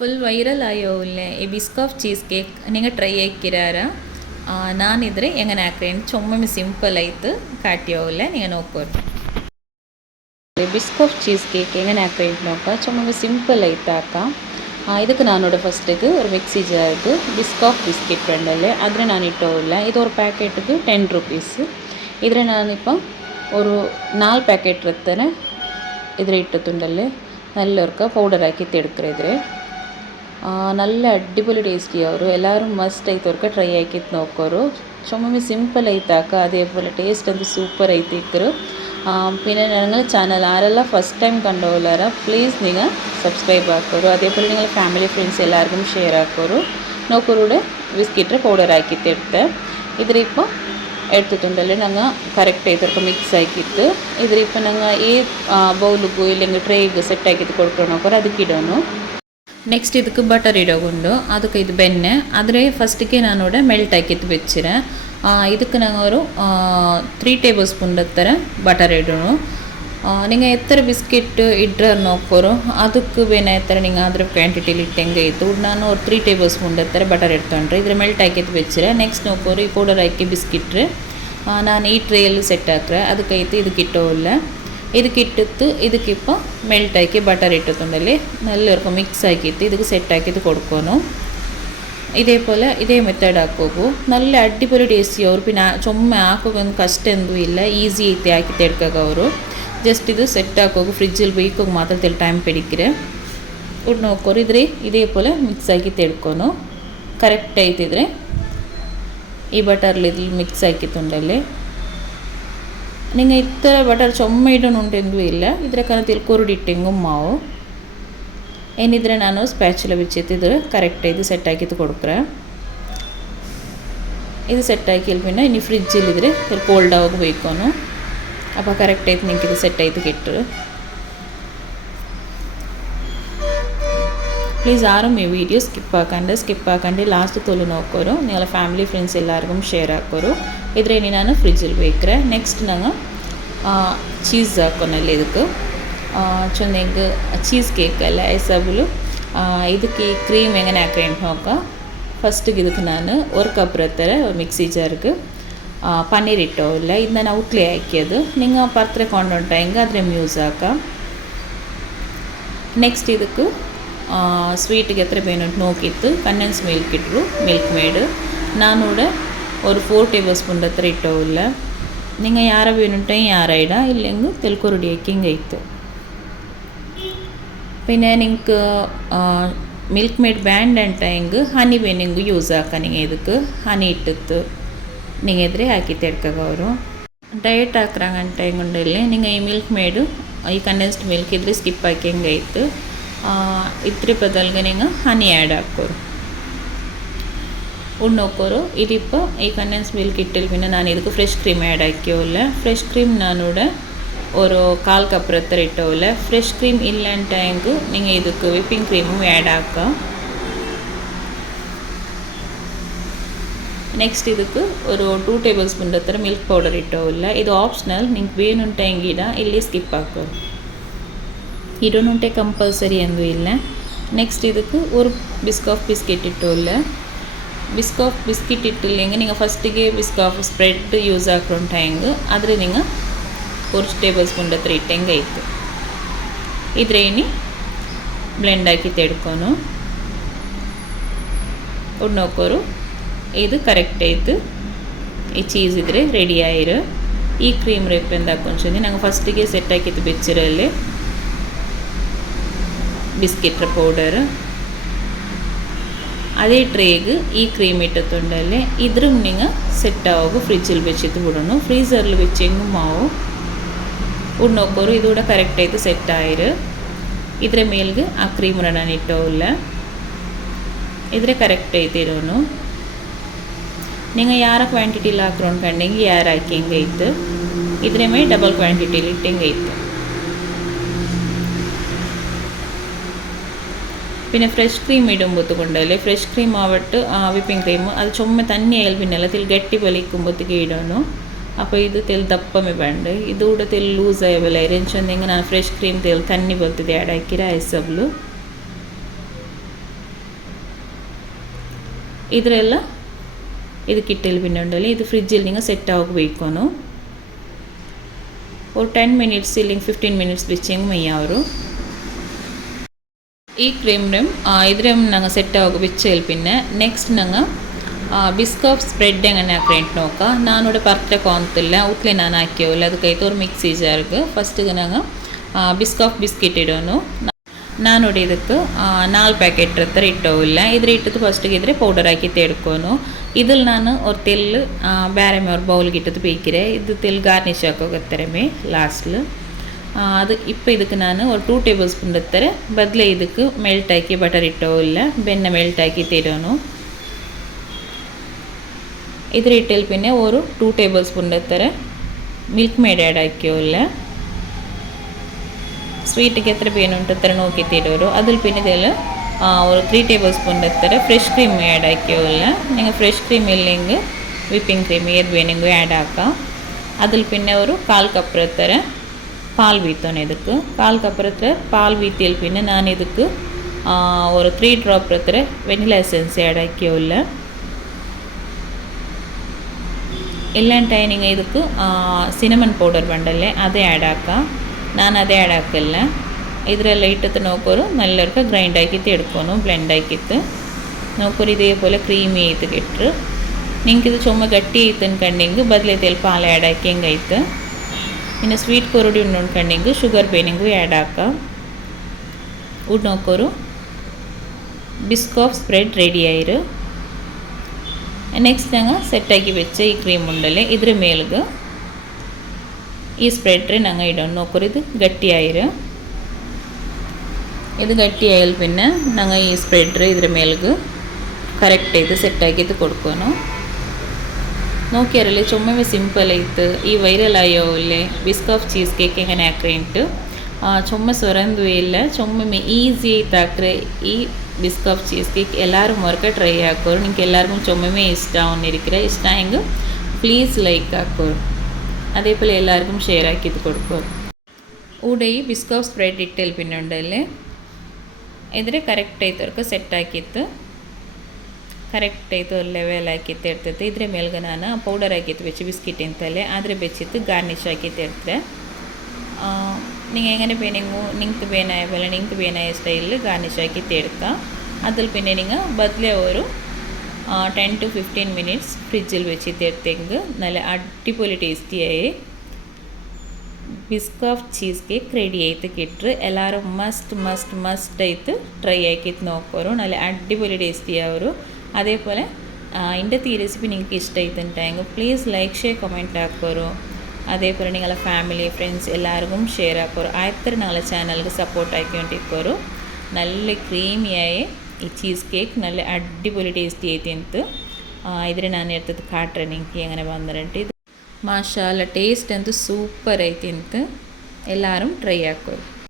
Full viral ಆಯೋಲೆ ಈ ಬಿಸ್ಕಾಫ್ cheese cake ನಿಂಗೆ try ಆಕ್ಕಿರಾರ ನಾನಿದ್ರೆ ಎಂಗನೆ ಹಾಕ್ರೇನು ಚೊಮ್ಮೆ simple ಆಯ್ತು ಕಾಟಿಯೋಲೆ ನೀವು ನೋಡ್ಕೋರಿ ಬಿಸ್ಕಾಫ್ ಚೀಸ್ ಕೇಕ್ ಎಂಗನೆ ಹಾಕ್ರೇನು ನೋಕ ಚೊಮ್ಮೆ ಸಿಂಪಲ್ ಆಯ್ತು ಅಕ್ಕ ಇದಕ್ಕೆ ನಾನೋட ಫಸ್ಟಿಗೆ ஒரு மிக்ஸி ஜாருக்கு பிஸ்காஃப் பிஸ்கெட் ரெண்டല്ലേ ಆದರೆ ನಾನು ಇಟ್ಟೋಲ್ಲ ಇದು ஒரு ಪ್ಯಾಕೆಟ್ಗೆ 10 ರುಪೀಸ್ ಇದ್ರೆ ನಾನಿപ്പോൾ ഒരു 4 ಪ್ಯಾಕೆಟ್ ಇರ್ತಾರೆ ಇದ್ರೆ ഇട്ടിട്ടുണ്ടല്ലേ നല്ലവർക്ക് പൗഡർ ആക്കിയിട്ട് എടുക്കരുത് നല്ല അടിപൊളി ടേസ്റ്റി ആവും എല്ലാവരും മസ്റ്റ് ആയിത്തവർക്ക് ട്രൈ ആക്കിയിട്ട് നോക്കോರು ചുമ്മാ സിമ്പിൾ ആയിത്താക്ക അതേപോലെ ടേസ്റ്റ് ಅಂತೂ സൂപ്പർ ആയിത്തിಕ್ಕರು പിന്നെ ഞങ്ങൾ ചാനൽ ആരെല്ലാം ഫസ്റ്റ് ടൈം കണ്ടോലാര പ്ലീസ് നിങ്ങൾ സബ്സ്ക്രൈബ് ആക്കോರು അതേപോലെ നിങ്ങൾ ഫാമിലി ഫ്രണ്ട്സ് എല്ലാവർക്കും ഷെയർ ആക്കോರು നോക്കോरूടെ ബിസ്ಕೆಟ್ ಪೌಡರ್ ಆಕಿತ್ತು എടുത്ത് ഇതിപ്പോൾ എടുത്തിട്ടുണ്ടല്ലേ ഞങ്ങൾ കറക്റ്റ് ആയിത്തവർക്ക് മിക്സ് ആക്കിയിട്ട് ഇതിപ്പോൾ ഞങ്ങൾ ഈ ബൗലിಗೂ ഇല്ലെങ്കിൽ ട്രേಗೆ ಸೆಟ್ ಆಕಿತ್ತು ಕೊಡ್ಕೊಂಡು ಹೋಗೋರು ಅದಕ್ಕೆ ಇಡೋನು ನೆಕ್ಸ್ಟ್ ಇದಕ್ಕೆ ಬಟರ್ ಇಡೋಗುಂಡು ಅದಕ್ಕೆ ಇದು ಬೆಣ್ಣೆ ಆದರೆ ಫಸ್ಟಿಗೆ ನಾನೋಡೆ ಮೆಲ್ಟ್ ಹಾಕಿತ್ತು ಬೆಚ್ಚಿರೆ ಇದಕ್ಕೆ ನಾವು 3 ಟೇಬಲ್ ಸ್ಪೂನ್ ಹತ್ತರ ಬಟರ್ ಇಡೋಣ നിങ്ങൾ എത്ര ബിസ്ക്കറ്റ് ഇഡ്ഡർ നോക്കോറോ ಅದಕ್ಕೆ ಬೇನೆ ಎತ್ತರ നിങ്ങൾ ಅದರ ಕ್ವಾಂಟಿಟಿಲಿ ಇಟ್ಟಂಗೆ ಇತ್ತು ನಾನು 3 ಟೇಬಲ್ ಸ್ಪೂನ್ ಹತ್ತರ ಬಟರ್ ಇಡ್ತೊಂಡ್ರೆ ಇದ್ರ ಮೆಲ್ಟ್ ಹಾಕಿತ್ತು ಬೆಚ್ಚಿರೆ ನೆಕ್ಸ್ಟ್ ನೋಕೋರು ಈ ಪೌಡರ್ ಹಾಕಿ ಬಿಸ್ಕಿಟ್ರೆ ನಾನು ಈ ಟ್ರೇಯಲ್ಲಿ ಸೆಟ್ ಹಾಕ್ರೆ ಅದಕ್ಕೈತು ಇದಕ್ಕೆ ಇಟ್ಟೋಲ್ಲ ಇದಕ್ಕೆ ಇಟ್ಟಿತ್ತು ಇದಕ್ಕಿപ്പോൾ ಮೆಲ್ಟ್ ಹಾಕಿ ಬಟರ್ ഇട്ടിട്ടുണ്ടല്ലേ നല്ലവർക്ക് മിക്സ് ആക്കിയിട്ട് ഇതിക്ക് സെറ്റ് ആക്കിയിട്ട് കൊടുക്കണം ഇതേപോലെ ഇതേ മെത്തേഡ് ആക്കോകു നല്ല അടിപൊളി ടേസ്റ്റി ಅವರು പിന്നെ ചുമ്മാ ആക്കുകയൊന്നും കഷ്ടം എന്തും ഇല്ല ഈസി ആയിട്ട് ആക്കിയിട്ട് എടുക്കുക ಅವರು ಜಸ್ಟ್ ಇದು ಸೆಟ್ ಹಾಕೋಗು ಫ್ರಿಜ್ಜಲ್ಲಿ ಬೇಯಿಕೋಗಿ ಮಾತ್ರ ತೆಲ್ ಟೈಮ್ ಪೆಡಿಕ್ರೆ ಉಡ್ ನೋಕೋರು ಇದ್ರೆ ಇದೇപോലെ ಮಿಕ್ಸ್ ಆಕಿತ್ತು എടുക്കണം ಕರೆಕ್ಟ್ ಆಯ್ತಿದ್ರೆ ಈ ಬಟರ್ಲಿ ഇതിൽ മിക്സ് ആക്കിയിട്ടുണ്ടല്ലേ നിങ്ങൾ ഇത്ര ബട്ടർ ചുമ്മാ ഇടണുണ്ടെന്നും ഇല്ല ഇതിരെ കനത്തിൽ കുരുടിട്ടെങ്കും മാവ് ಏನಿದ್ರೆ ನಾನು ಸ್ಪ್ಯಾಚುಲ വെച്ചിട്ട് ಕರೆಕ್ಟ್ ಇದು ಸೆಟ್ ಆಕಿತ್ತು ಕೊಡ್ಕ್ರೆ ಇದು ಸೆಟ್ ಆಕಿಲ್ പിന്നെ ഇനി ഫ്രിഡ്ജിൽ ഇದ್ರೆ ಕೋಲ್ಡ್ ಆಗಿ ಬೇಕೋನು അപ്പോൾ ಕರೆಕ್ಟ್ ಆಯ್ತು ನಿಮಗೆ ಇದು ಸೆಟ್ ಆಯ್ತು കിട്ടു പ്ലീസ് ആരും ഈ വീഡിയോ സ്കിപ്പ് ആക്കാണ്ട് ലാസ്റ്റ് ತೊಲು നോക്കോರು നിങ്ങളെ ഫാമിലി ഫ്രണ്ട്സ് എല്ലാവർക്കും ഷെയർ ആക്കോರು ಇದ್ರೆ ಇനി ನಾನು ಫ್ರಿಜ್ಜಲ್ಲಿ ಬೇಕ್ರೆ ನೆಕ್ಸ್ಟ್ ನಂಗೆ ಚೀಸ್ ಹಾಕೋನಲ್ಲಿ ಇದಕ್ಕೆ ചൊന്നെങ്കിൽ ചീസ് കേക്ക് അല്ല ഐസബിലും ಇದಕ್ಕೆ ಕ್ರೀಮ್ എങ്ങനെ ಹಾಕ್ರೇನು നോക്കാം ಫಸ್ಟಿಗೆ ಇದಕ್ಕೆ ನಾನು 1 ಕಪ್ ಇರ್ತಾರೆ ಮಿಕ್ಸಿ ಜಾರ್ಗೆ ಪನ್ನೀರ್ ಇಟ್ಟೋಲ್ಲ ಇದು ನಾನು ಔಟ್ಲಿ ಹಾಕಿയത് നിങ്ങൾ പത്ര കൊണ്ടുണ്ടെങ്കിൽ അതിനെ യൂസ് ആക്കാം നെക്സ്റ്റ് ಇದಕ್ಕೆ ಸ್ವೀಟಿಗೆ എത്ര വേണം നോക്കിയിട്ട് കണ്ടൻസ് മിൽക്ക് ഇട്ടു മിൽക്ക് മെയ്ഡ് നാനൂടെ ഒരു 4 ടേബിൾ സ്പൂൺ അത്ര ഇട്ടോല്ല നിങ്ങൾ ಯಾರ വേണുണ്ടെങ്കിൽ ಯಾರ ഇട ഇല്ലെങ്കിൽ തെൽക്കൊരുടി ആക്കിയെങ്കിൽ ആയിತು പിന്നെ നിങ്ങൾക്ക് മിൽക്ക് മെയ്ഡ് ಬ್ಯಾಂಡ್ ಅಂಟೆಂಗೆ ಹನಿ ಬೇನೆಂಗು ಯೂಸ್ ಹಾಕ ನೀವು ಇದಕ್ಕೆ ಹನಿ ಇಟ್ಟಿತ್ತು ನೀವು ಇದ್ರೆ ಹಾಕಿತ್ತು ಎಡ್ಕಾಗ ಅವರು ಡಯಟ್ ಹಾಕ್ರಂಗಂಟ ಹೆಂಗುಂಡಲ್ಲಿ ನೀವು ಈ ಮಿಲ್ಕ್ ಮೇಡು ಈ ಕಂಡೆನ್ಸ್ಡ್ ಮಿಲ್ಕ್ ಇದ್ರೆ ಸ್ಕಿಪ್ ಹಾಕಿ ಹೆಂಗಾಯ್ತು ಇದ್ರ ಬದಲ್ಗೆ ನೀವು ಹನಿ ಆ್ಯಡ್ ಹಾಕೋರು ಉಣ್ಣೋಕೋರು ഇതിപ്പോൾ ഈ കണ്ടൻസ് മിൽക്ക് ഇട്ടിൽ പിന്നെ ഞാൻ ಇದಕ್ಕೆ ഫ്രഷ് ക്രീം ആഡ് ആക്കിയോല്ല ഫ്രഷ് ക്രീം നാനൂടെ ഒരു 1/4 കപ്പ് എത്ര ഇട്ടോല്ല ഫ്രഷ് ക്രീം ഇല്ലാണ്ടെങ്കിൽ നിങ്ങൾ ಇದಕ್ಕೆ വിപ്പിംഗ് ക്രീമും ആഡ് ആക്കാം ನೆಕ್ಸ್ಟ್ ಇದಕ್ಕೆ ഒരു 2 ടേബിൾ സ്പൂൺ എത്ര മിൽക്ക് പൗഡർ ഇട്ടോല്ല ಇದು ಆಪ್ಷನಲ್ നിങ്ങൾക്ക് വേണുണ്ടെങ്കിൽ ഇടാ ಇಲ್ಲಿ ಸ್ಕಿಪ್ ಹಾಕೋರು ഇടണുണ്ടെ ಕಂಪಲ್ಸರಿ ಎಂದು ಇಲ್ಲ ನೆಕ್ಸ್ಟ್ ಇದಕ್ಕೆ ഒരു ബിസ്കോഫ് ബിസ്ക്കറ്റ് ഇട്ടോല്ല ബിസ്കോഫ് ബിസ്ക്കറ്റ് ഇട്ടില്ലെങ്കിൽ നിങ്ങൾ ഫസ്റ്റിಗೆ ബിസ്കോഫ് ಸ್ಪ್ರೆಡ್ ಯೂಸ್ ಹಾಕೊಂಡೆಂಗೆ ಆದರೆ നിങ്ങൾ 1 ಟೇಬಲ್ ಸ್ಪೂನ್ ಹತ್ರ ಇಟ್ಟಂಗೆ ಆಯಿತು ಇದ್ರೆ ಇನಿ ಬ್ಲೆಂಡ್ ಹಾಕಿತ್ತು ಎಡ್ಕೊನು ಉಣ್ಣೋಕೋರು ಇದು ಕರೆಕ್ಟ್ ಆಯಿತು ಈ ಚೀಸ್ ಇದ್ರೆ ರೆಡಿ ಆಯಿರು ಈ ಕ್ರೀಮ್ ರೇಪ್ ಎಂದು ಹಾಕೊಂಡ್ಸಂದು ನಂಗೆ ಫಸ್ಟಿಗೆ ಸೆಟ್ ಹಾಕಿತ್ತು ಬೆಚ್ಚಿರಲ್ಲಿ ಬಿಸ್ಕೆಟ್ ಪೌಡರ್ അതേ ട്രേക്ക് ഈ ക്രീം ഇട്ടിട്ടുണ്ടല്ലേ ഇതും നിങ്ങൾ സെറ്റ് ആവുക ഫ്രിഡ്ജിൽ വെച്ചിട്ട് വിടണം ഫ്രീസറിൽ വെച്ചെങ്കും ആവും ഉണ്ണോക്കോರು ഇതുകൂടെ കറക്റ്റ് ആയിട്ട് സെറ്റ് ആയിര് ഇದ್ರ ಮೇಲ್ಗೆ ಆ ಕ್ರೀಮ್ ನಾನು ಇಟ್ಟೋಲ್ಲ ಇದ್ರೆ ಕರೆಕ್ಟ್ ಆಯ್ತು ಇರೋನು നിങ്ങൾ ಯಾರ ಕ್ವಾಂಟಿಟಿಲಿ ಹಾಕ್ಕೊಂಡ್ಕಂಡೆಂಗೆ ಯಾರು ಹಾಕಿಂಗೆ ಆಯ್ತು ಇದ್ರ ಮೇಲೆ ಡಬಲ್ ಕ್ವಾಂಟಿಟಿಲಿ ಇಟ್ಟಂಗೆ ಆಯ್ತು പിന്നെ ഫ്രഷ് ക്രീം ഇടുമ്പോഴത്തേക്കൊണ്ടല്ലേ ഫ്രഷ് ക്രീം ആവട്ടെ വിപ്പിംഗ് ക്രീം അത് ചുമ്മാ തന്നെയായാലും പിന്നല്ല തിൽ ഗട്ടി വലിക്കുമ്പോഴത്തേക്ക് ഇടണു അപ്പോൾ ಇದು ತೆಲ್ ದಪ್ಪಮೇ ಬೇಡ ಇದು ಕೂಡ ತೆಲ್ ಲೂಸ್ ಆಯಬಲ್ಲ ಇರೆಂಚೊಂದಿಂಗೆ ನಾನು ಫ್ರೆಶ್ ಕ್ರೀಮ್ ತೆಲ್ ತನ್ನಿ ಬರ್ತದೆ ಆ್ಯಡ್ ಹಾಕಿರ ಐಸಬ್ಲು ಇದರೆಲ್ಲ ಇದಕ್ಕೆ ಇಟ್ಟಲ್ಲಿ പിന്നെ ഉണ്ടല്ലേ ഇത് ഫ്രിഡ്ജിൽ നിങ്ങൾ സെറ്റ് ആകുമ്പോഴേക്കും ഒരു 10 മിനിറ്റ്സ് ഇല്ലെങ്കിൽ 15 മിനിറ്റ്സ് വെച്ചെങ്കിൽ മയ്യാവರು ഈ ക്രീമിനും ഇതിലും ഞങ്ങൾ സെറ്റ് ആകുമ്പോൾ വെച്ചാൽ പിന്നെ നെക്സ്റ്റ് ഞങ്ങൾ ಬಿಸ್ಕಫ್ ಸ್ಪ್ರೆಡ್ ಹೆಂಗನೆ ಹಾಕ್ರೆಂಟ್ ನೋಕ ನಾನೋಡೆ ಪರ್ಫೆಕ್ಟ್ ಕಾಣ್ತಿಲ್ಲ ಉತ್ಲೆ ನಾನು ಹಾಕ್ಯವಲ್ಲ ಅದಕ್ಕೈತೆ ಅವ್ರು ಮಿಕ್ಸಿ ಜಾರ್ಗೆ ಫಸ್ಟಿಗೆ ನಂಗೆ ಬಿಸ್ಕಫ್ ಬಿಸ್ಕಿಟ್ ಇಡೋನು ನಾನೋಡಿ ಇದಕ್ಕೆ 4 ಪ್ಯಾಕೆಟ್ ಹತ್ರ ಇಟ್ಟೋವಿಲ್ಲ ಇದ್ರ ಇಟ್ಟದ್ದು ಫಸ್ಟಿಗೆ ಇದ್ರೆ ಪೌಡರ್ ಹಾಕಿ ತೆಡ್ಕೊನು ಇದ್ರಲ್ಲಿ ನಾನು ಅವ್ರ ತೆಲ್ಲು ಬೇರೆ ಅವ್ರ ಬೌಲ್ಗೆ ಇಟ್ಟದ್ದು ಬೇಕಿರೆ ಇದು ತೆಲ್ ಗಾರ್ನಿಶ್ ಹಾಕೋಗತ್ತಾರೆ ಲಾಸ್ಟ್ಲ್ ಅದು ಇದಕ್ಕೆ ನಾನು ஒரு 2 ಟೇಬಲ್ ಸ್ಪೂನ್ ಇರ್ತಾರೆ ಬದಲೇ ಇದಕ್ಕೆ ಮೆಲ್ಟ್ ಹಾಕಿ ಬಟರ್ ಇಟ್ಟೋವಿಲ್ಲ ಬೆಣ್ಣೆ ಮೆಲ್ಟ್ ಹಾಕಿ ತೆಡೋನು ಇದರ ಇಟ್ಟಲ್ಲಿ പിന്നെ ഒരു 2 ടേബിൾ സ്പൂൺ ഇത്തര മിൽക്ക് മേഡ് ആഡ് ആക്കിയോല്ല സ്വീറ്റിക്ക് എത്ര വേണുണ്ട് ഇത്ര നോക്കിയിട്ട് ഇടുവോ അതിൽ പിന്നെ ഇതിൽ ഒരു 3 ടേബിൾ സ്പൂൺ ഇത്തര ഫ്രഷ് ക്രീം ആഡ് ആക്കിയോല്ല നിങ്ങൾ ഫ്രഷ് ക്രീം ഇല്ലെങ്കിൽ വിപ്പിംഗ് ക്രീം ഏത് വേണമെങ്കിലും ആഡ് ആക്കാം അതിൽ പിന്നെ ഒരു 1/4 കപ്പ് ഇത്തര പാൽ വീത്തോಣ ಇದಕ್ಕೆ 1/4 കപ്പ് ഇത്തര പാൽ വീത്തിയിൽ പിന്നെ ഞാൻ ಇದಕ್ಕೆ ഒരു 3 ഡ്രോപ്പ് ഇത്തര വെനില എസെൻസ് ആഡ് ആക്കിയോല്ല ಇಲ್ಲಂಟಾಯಿ ನಿಂಗೆ ಇದಕ್ಕೆ ಸಿನಮನ್ ಪೌಡರ್ ಬಂಡಲ್ಲೇ ಅದೇ ಆ್ಯಡ್ ಹಾಕ ನಾನು ಅದೇ ಆ್ಯಡ್ ಹಾಕಿಲ್ಲ ಇದರೆಲ್ಲ ಇಟ್ಟತ್ತು ನೋಕೋರು ನಲ್ಲರ್ಕ ಗ್ರೈಂಡ್ ಆಕಿತ್ತು ಎಡ್ಕೊನು ಬ್ಲೆಂಡ್ ಆಕಿತ್ತು ನೋಕೋರು ಇದೇപോലെ ಕ್ರೀಮಿ ಐತೆ ಇಟ್ಟರು ನಿಂಗೆ ಇದು ಚೊಮ್ಮ ಗಟ್ಟಿ ಐತೆ ಅನ್ಕಂಡಿಂಗೆ ಬದಲೈತೆ ಅಲ್ಲಿ ಪಾಲು ಆ್ಯಡ್ ಹಾಕಿ ಹೆಂಗೈತೆ ಇನ್ನು ಸ್ವೀಟ್ ಕೊರಡಿ ಉಂಡು ಅನ್ಕಂಡಿಂಗೆ ಶುಗರ್ ಬೇನಿಂಗು ಆ್ಯಡ್ ಹಾಕ ಉಡ್ ನೋಕೋರು ಬಿಸ್ಕಾಫ್ ಸ್ಪ್ರೆಡ್ ರೆಡಿ ಆಯಿರು ನೆಕ್ಸ್ಟ್ ഞങ്ങൾ സെറ്റാക്കി വെച്ച ഈ ക്രീം ഉണ്ടല്ലേ ഇದ್ರ മേൽಗೆ ഈ സ്പ്രെഡ് ഞങ്ങൾ ഇടണം നോക്കൂ ഇത് ഗട്ടിയായിര് ഇത് ഗട്ടിയായാൽ പിന്നെ ഞങ്ങൾ ഈ സ്പ്രെഡ് ഇದ್ರ മേൽಗೆ ಕರೆಕ್ಟ್ ಇದು ಸೆಟ್ಟಾಗಿದ್ದು കൊടുക്കണം നോക്കിയാരല്ലേ ചുമ്മാ സിമ്പിൾ ആയിട്ട് ഈ ವೈರಲ್ ಆಯೋ ಇಲ್ಲೇ ಬಿಸ್ಕಾಫ್ ಚೀಸ್ ಕೇಕ್ ಹೆಂಗನೆ ಹಾಕ್ರೆಂಟು ಚುಮ್ಮ ಸೊರಂದು ಇಲ್ಲ ಚುಮ್ಮ ಈಸಿ ಆಯ್ತು ಹಾಕ್ರೆ ಈ ಬಿಸ್ಕಫ್ ಚೀಸ್ ಕೇಕ್ ಎಲ್ಲರೂ ಹೊರಗೆ ಟ್ರೈ ಹಾಕೋರು ನಿಂಗೆ ಎಲ್ಲರಿಗೂ ಚೊಮ್ಮೆ ಇಷ್ಟ ಅವನಿರಿಕ್ರೆ ಇಷ್ಟ ಹೆಂಗೆ ಪ್ಲೀಸ್ ಲೈಕ್ ಹಾಕೋರು അതേപോലെ എല്ലാവർക്കും ഷെയർ ആക്കിയത് കൊടുക്കും ഊടെ ഈ ബിസ്കഫ് സ്പ്രെഡ് ഇട്ടൽ പിന്നെ ഉണ്ടല്ലേ ഇതിൽ കറക്റ്റ് ആയിത്തവർക്ക് സെറ്റ് ആക്കിയിട്ട് ಕರೆಕ್ಟ್ ಆಯಿತು ಲೆವೆಲ್ ಹಾಕಿತ್ತು ಇರ್ತೈತೆ ಇದ್ರ ಮೇಲ್ಗೆ ನಾನು ಪೌಡರ್ ಹಾಕಿತ್ತು ಬೆಚ್ಚಿ ಬಿಸ್ಕಿಟ್ ಅಂತಲೇ ಆದರೆ ಬೆಚ್ಚಿತ್ತು ಗಾರ್ನಿಶ್ ಹಾಕಿತ್ತು ಇರ್ತಾರೆ നിങ്ങൾ എങ്ങനെ വേണമെങ്കിൽ നിങ്ങൾക്ക് വേനായ പോലെ നിങ്ങൾക്ക് വേനായ സ്റ്റൈലിൽ ഗാർണിഷ് ആക്കിയിട്ട് എടുക്കാം അതിൽ പിന്നെ നിങ്ങൾ ബദലേ ഒരു 10 to 15 മിനിറ്റ്സ് ഫ്രിഡ്ജിൽ വെച്ചിട്ട് എടുത്തെങ്കിൽ നല്ല അടിപൊളി ടേസ്റ്റിയായി ബിസ്കഫ് ചീസ് കേക്ക് റെഡി ആയിട്ട് കിട്ടും എല്ലാവരും മസ്റ്റ് ആയിട്ട് ട്രൈ ആക്കിയിട്ട് നോക്കോರು നല്ല അടിപൊളി ടേസ്റ്റിയാവും അതേപോലെ ഇന്നത്തെ ഈ റെസിപ്പി നിങ്ങൾക്ക് ഇഷ്ടമായിട്ടുണ്ടെങ്കിൽ പ്ലീസ് ലൈക്ക് ഷെയർ കമൻറ്റ് ആക്കോರು അതേപോലെ നിങ്ങളെ ഫാമിലി ഫ്രണ്ട്സ് എല്ലാവർക്കും ഷെയർ ആക്കോರು ആയത്ര ഞങ്ങളെ ചാനലിಗೆ സപ്പോർട്ട് ആക്കിക്കൊണ്ടിരിക്കോರು നല്ല ക്രീമിയായ ഈ ചീസ് കേക്ക് നല്ല അടിപൊളി ടേസ്റ്റി ആയിട്ട് ಅಂತ ಇದ್ರೆ ನಾನು ಇರ್ತದೆ ಕಾಟ್ರೆ ನಿಂಗೆ അങ്ങനെ ಬಂದರಂటే ಇದು ಮಾಶಾಅಲ್ಲಾ ಟೇಸ್ಟ್ ಅಂತೂ ಸೂಪರ್ ಐತಿ ಅಂತ ಎಲ್ಲರೂ ಟ್ರೈ ಹಾಕೋರು.